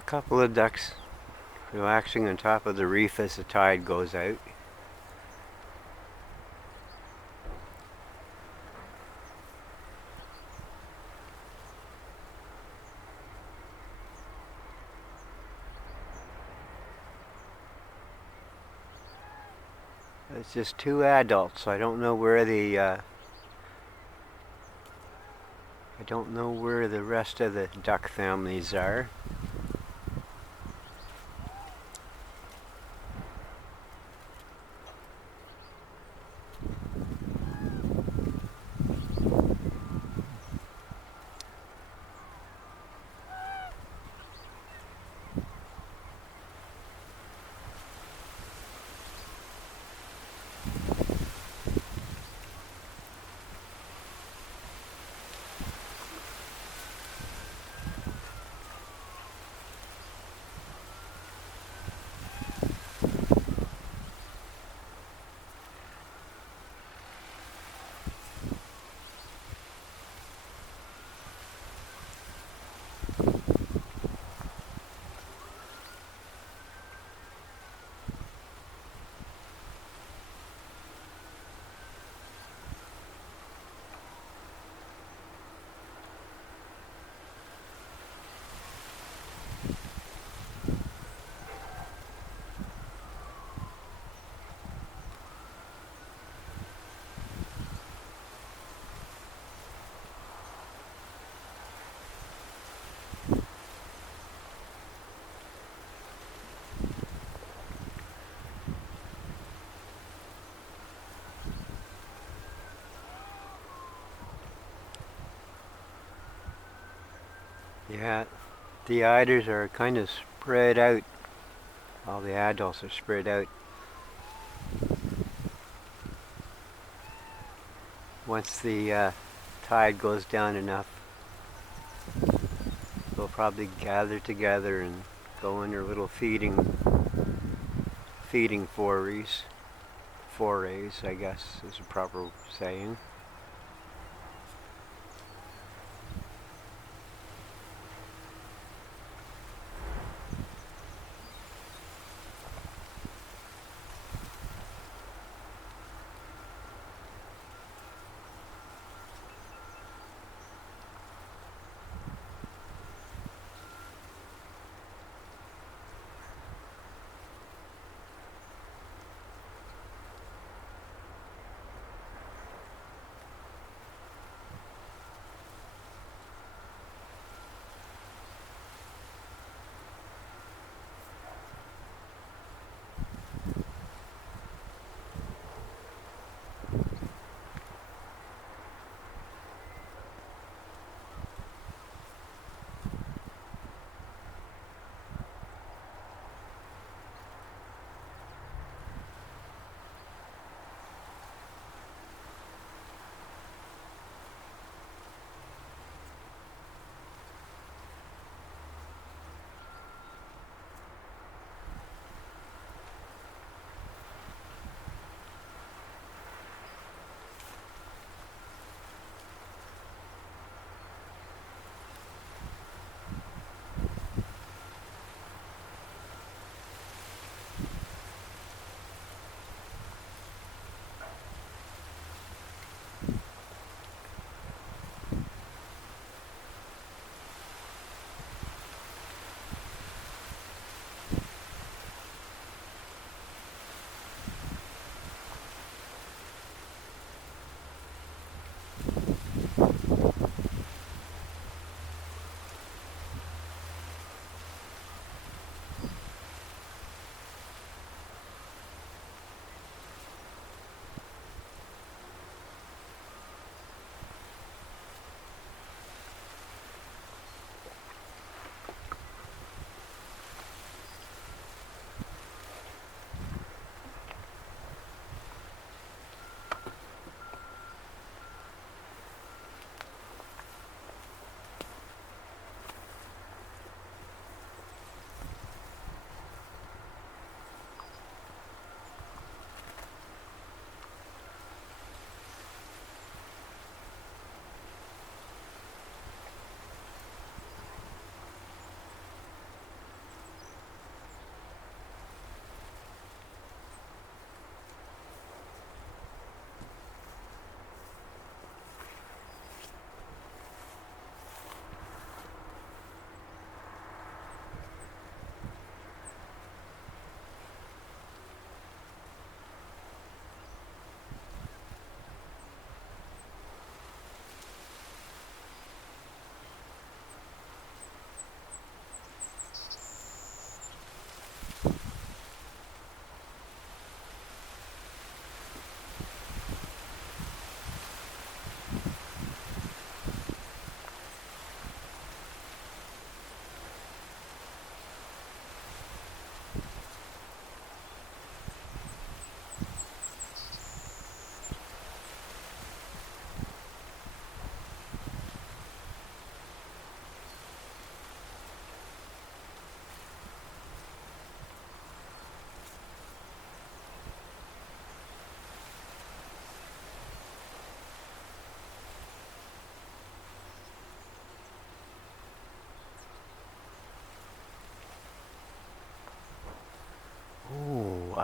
A couple of ducks relaxing on top of the reef as the tide goes out. It's just two adults. I don't know where the rest of the duck families are. Yeah, the eiders are kind of spread out. All the adults are spread out. Once the tide goes down enough, they'll probably gather together and go in their little feeding forays, I guess is a proper saying.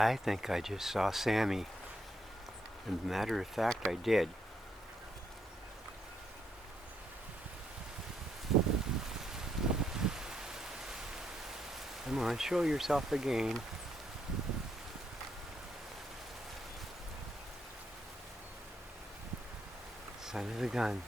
I think I just saw Sammy. As a matter of fact, I did. Come on, show yourself again. Son of a gun.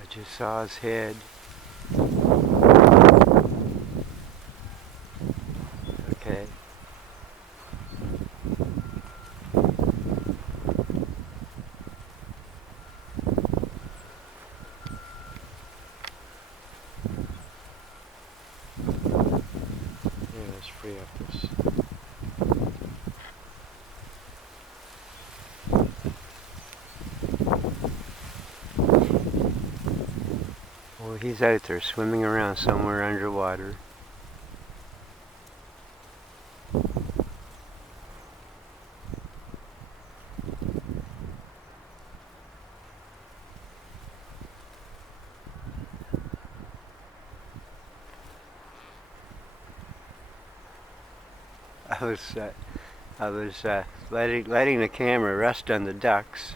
I just saw his head. Okay. Yeah, let's free up this. Well, he's out there swimming around somewhere underwater. I was letting the camera rest on the ducks,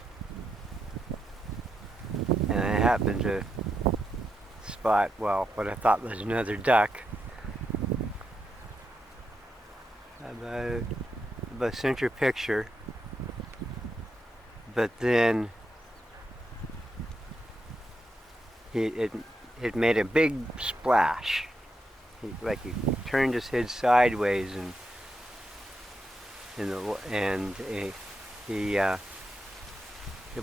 and I happened to spot, well, what I thought was another duck about the center picture, but then it made a big splash. He turned his head sideways it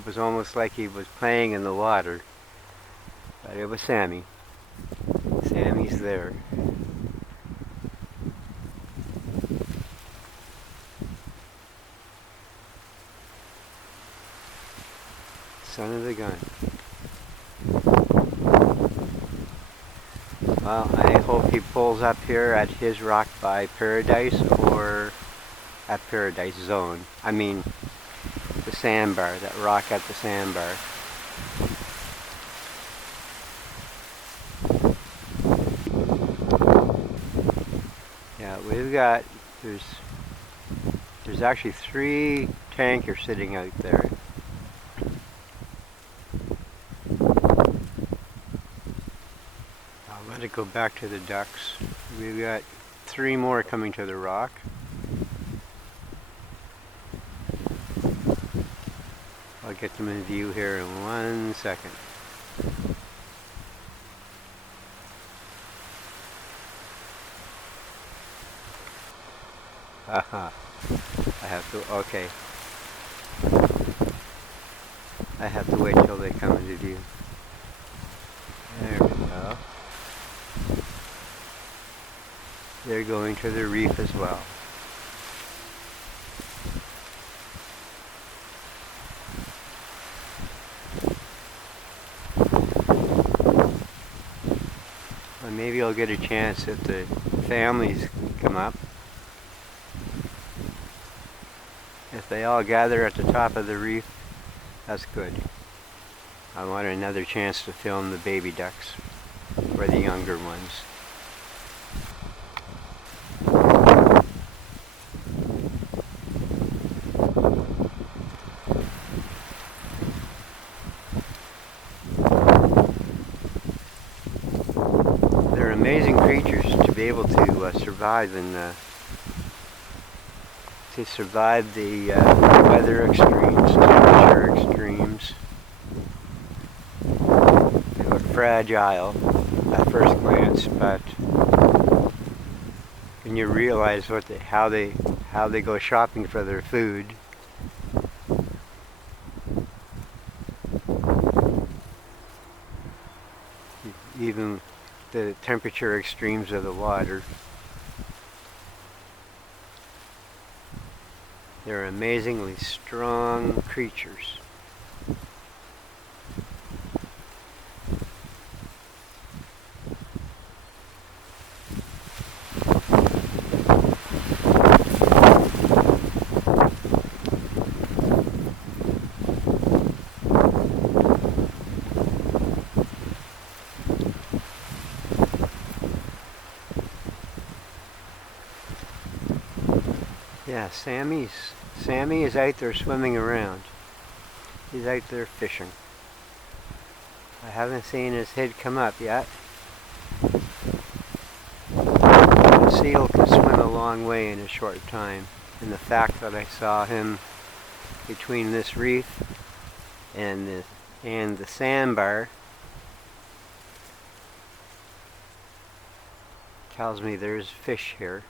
was almost like he was playing in the water. But it was Sammy. Sammy's there. Son of a gun. Well, I hope he pulls up here at his rock by Paradise or at Paradise Zone. I mean, the sandbar, that rock at the sandbar. Yeah, there's actually 3 tankers sitting out there. I'll let it go back to the ducks. We've got 3 more coming to the rock. I'll get them in view here in 1 second. Haha. Okay. I have to wait till they come into view. There we go. They're going to the reef as well. Well, maybe I'll get a chance if the families come up. If they all gather at the top of the reef, that's good. I want another chance to film the baby ducks, or the younger ones. They're amazing creatures to be able to survive in the weather extremes, temperature extremes. They look fragile at first glance, but when you realize how they go shopping for their food, even the temperature extremes of the water. They're amazingly strong creatures. Yeah, Sammy is out there swimming around. He's out there fishing. I haven't seen his head come up yet. A seal can swim a long way in a short time, and the fact that I saw him between this reef and the sandbar tells me there's fish here.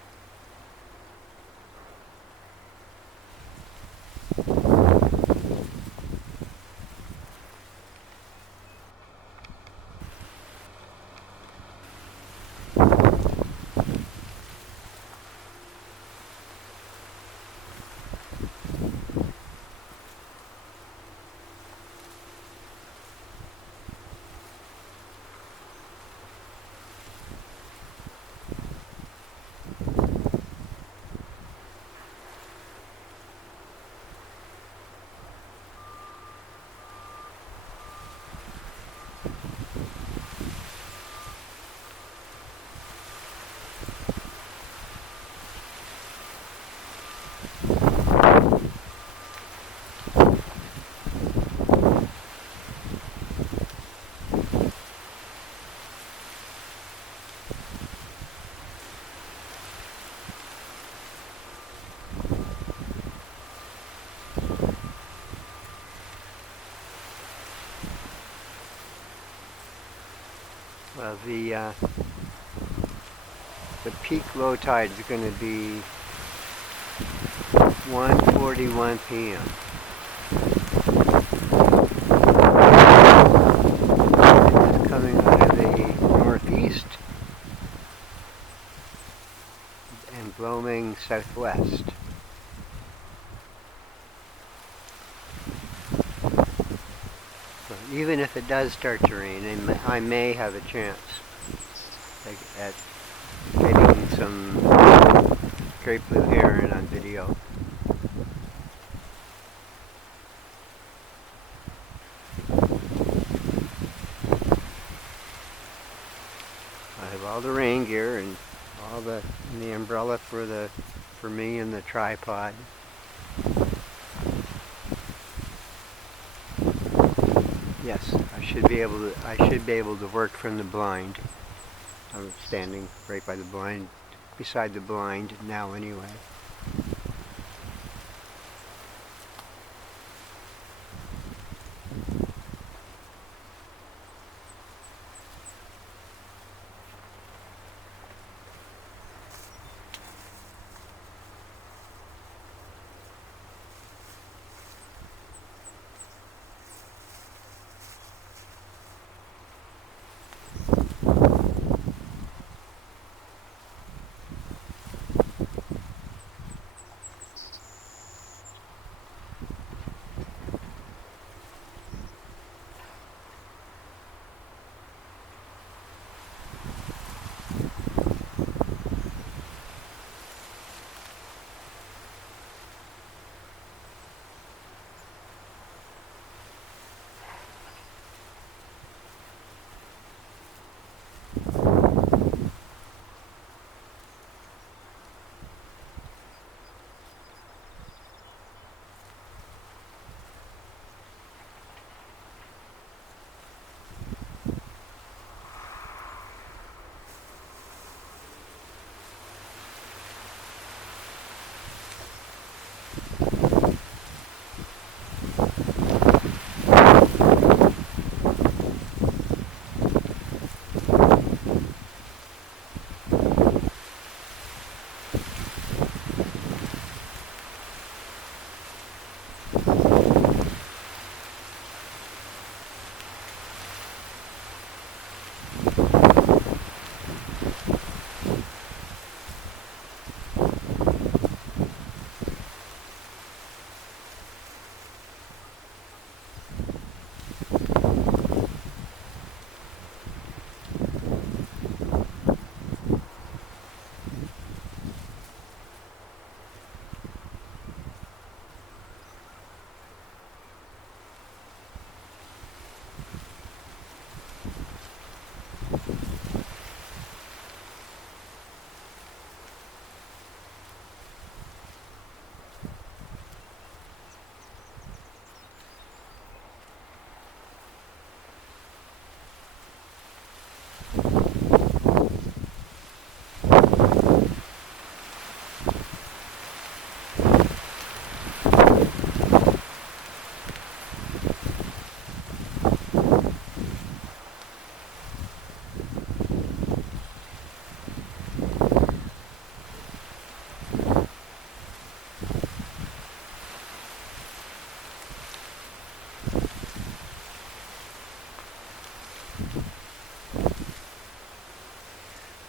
Well, the peak low tide is going to be 1:41 p.m. It's coming out of the northeast and blowing southwest. So even if it does start to rain, I may have a chance at getting some great blue heron on video. I have all the rain gear and the umbrella for me and the tripod. Yes, I should be able to work from the blind. I'm standing right by the blind, beside the blind now anyway.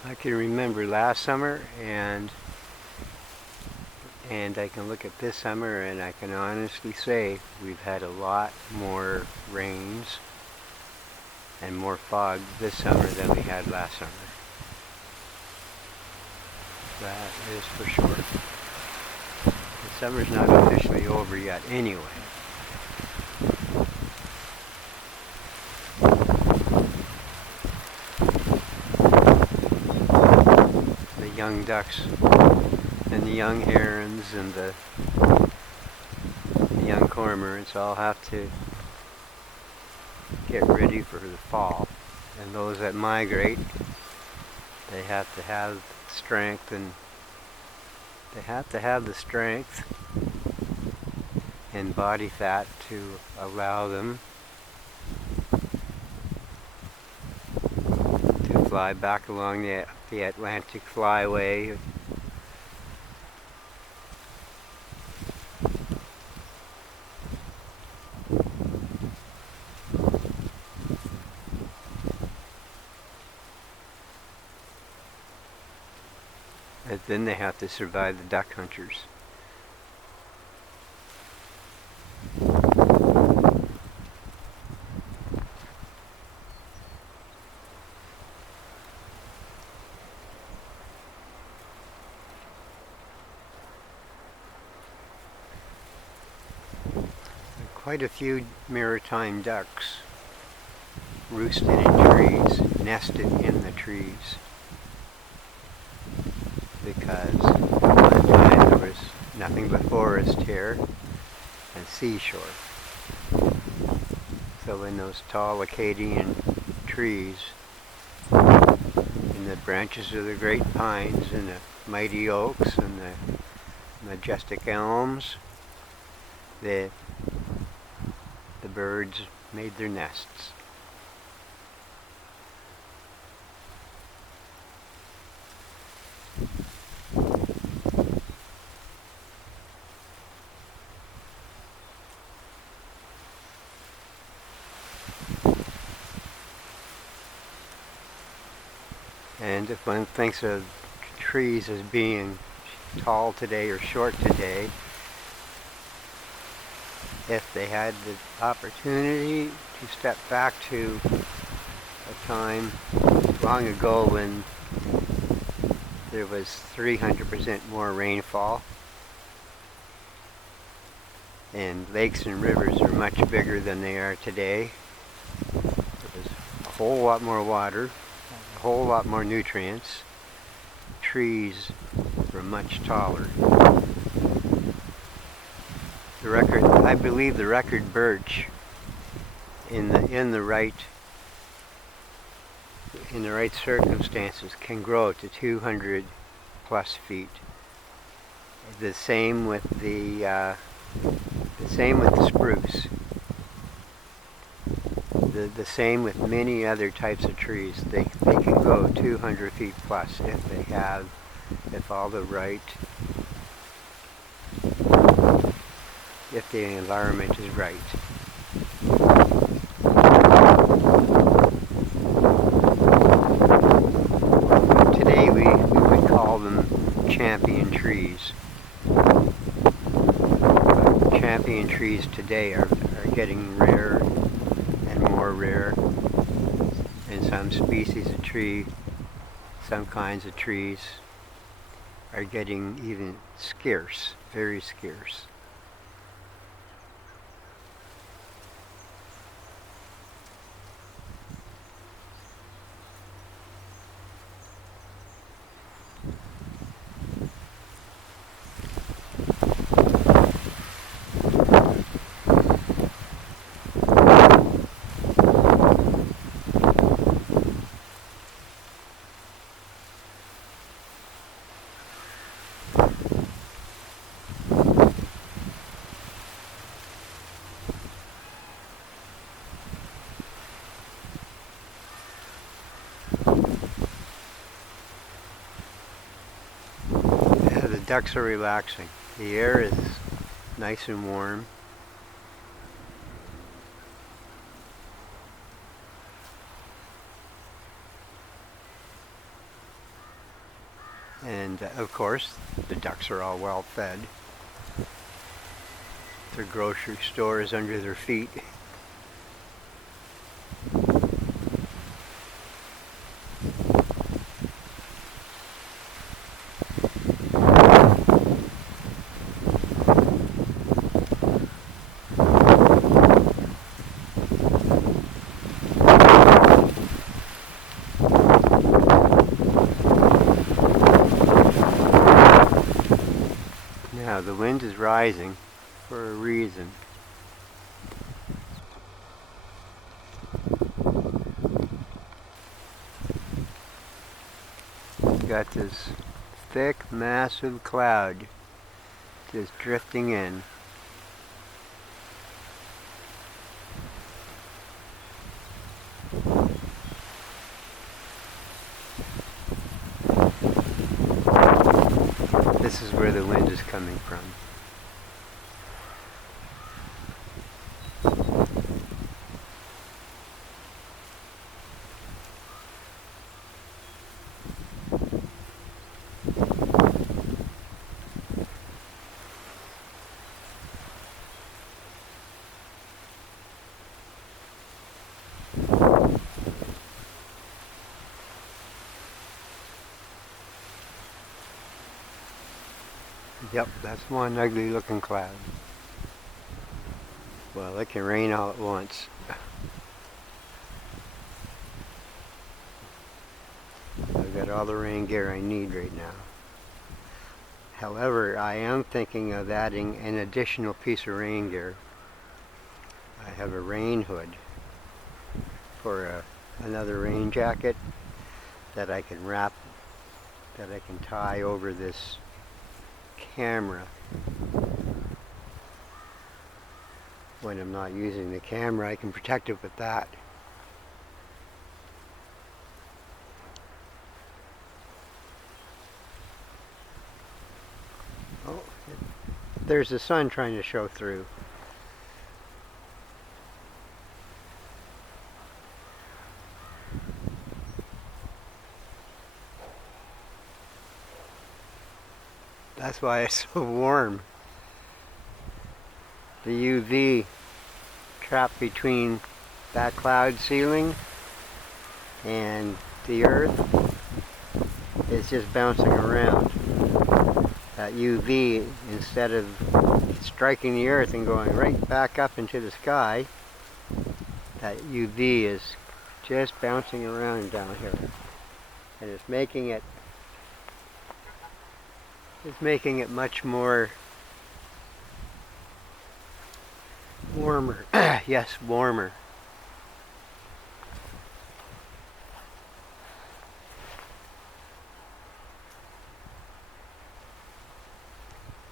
I can remember last summer and I can look at this summer and I can honestly say we've had a lot more rains and more fog this summer than we had last summer. That is for sure. The summer's not officially over yet anyway. The young ducks and the young herons and the young cormorants all have to get ready for the fall. And those that migrate, they have to have strength, and they have to have the strength and body fat to allow them to fly back along the Atlantic flyway. And then they have to survive the duck hunters. Quite a few maritime ducks roosted in trees, nested in the trees, because at one time there was nothing but forest here and seashore. So in those tall Acadian trees, in the branches of the great pines and the mighty oaks and the majestic elms, the birds made their nests. And if one thinks of trees as being tall today or short today, if they had the opportunity to step back to a time long ago when there was 300% more rainfall and lakes and rivers are much bigger than they are today, there was a whole lot more water, a whole lot more nutrients. Trees were much taller. I believe the record birch in the right circumstances can grow to 200 plus feet. The same with the spruce. The same with many other types of trees. They can go 200 feet plus if all the right, if the environment is right. Today we would call them champion trees. But champion trees today are getting rare and more rare. And some species of tree, some kinds of trees are getting even scarce, very scarce. ducks are relaxing. The air is nice and warm. And of course, the ducks are all well fed. Their grocery store is under their feet. Now the wind is rising for a reason. We've got this thick, massive cloud just drifting in. This is where the wind is coming from. Yep, that's one ugly looking cloud. Well, it can rain all at once. I've got all the rain gear I need right now. However, I am thinking of adding an additional piece of rain gear. I have a rain hood for another rain jacket that I can wrap, that I can tie over this camera when I'm not using the camera. I can protect it with that. Oh, there's the sun trying to show through. That's why it's so warm. The UV trapped between that cloud ceiling and the earth is just bouncing around. That UV, instead of striking the earth and going right back up into the sky, that UV is just bouncing around down here. And it's making it much more warmer. Yes, warmer.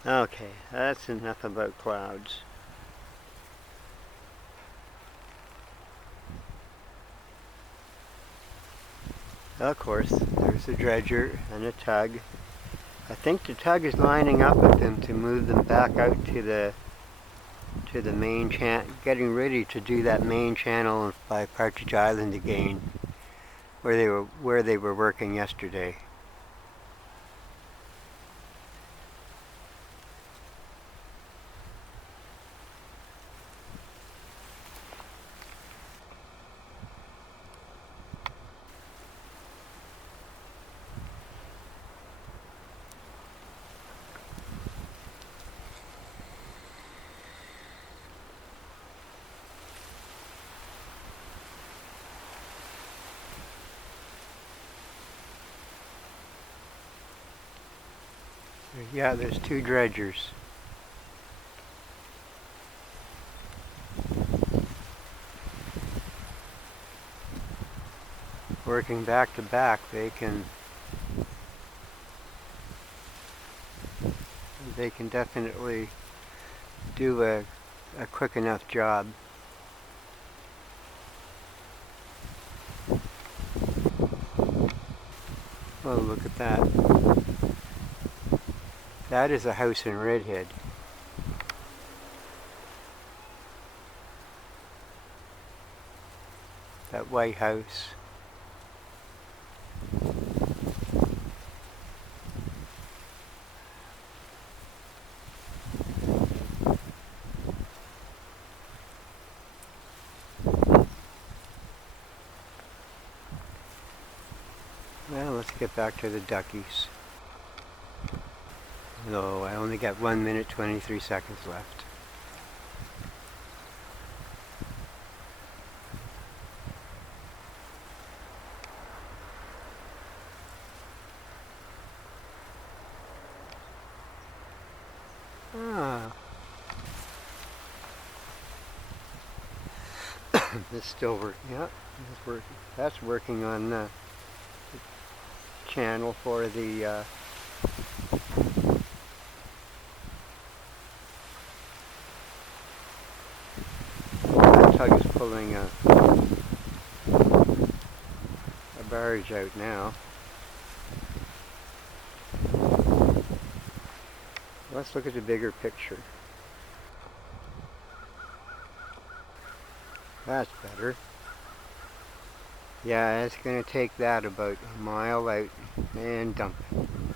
Okay, that's enough about clouds. Of course, there's a dredger and a tug. I think the tug is lining up with them to move them back out to the main channel, getting ready to do that main channel by Partridge Island again, where they were working yesterday. Yeah, there's two dredgers. Working back to back, they can definitely do a quick enough job. Oh, look at that. That is a house in Redhead. That white house. Well, let's get back to the duckies. No, I only got 1 minute 23 seconds left. Ah. It's still working. Yeah, it's working. That's working on the channel for the tug is pulling a barge out now. Let's look at the bigger picture. That's better. Yeah, it's going to take that about a mile out and dump it.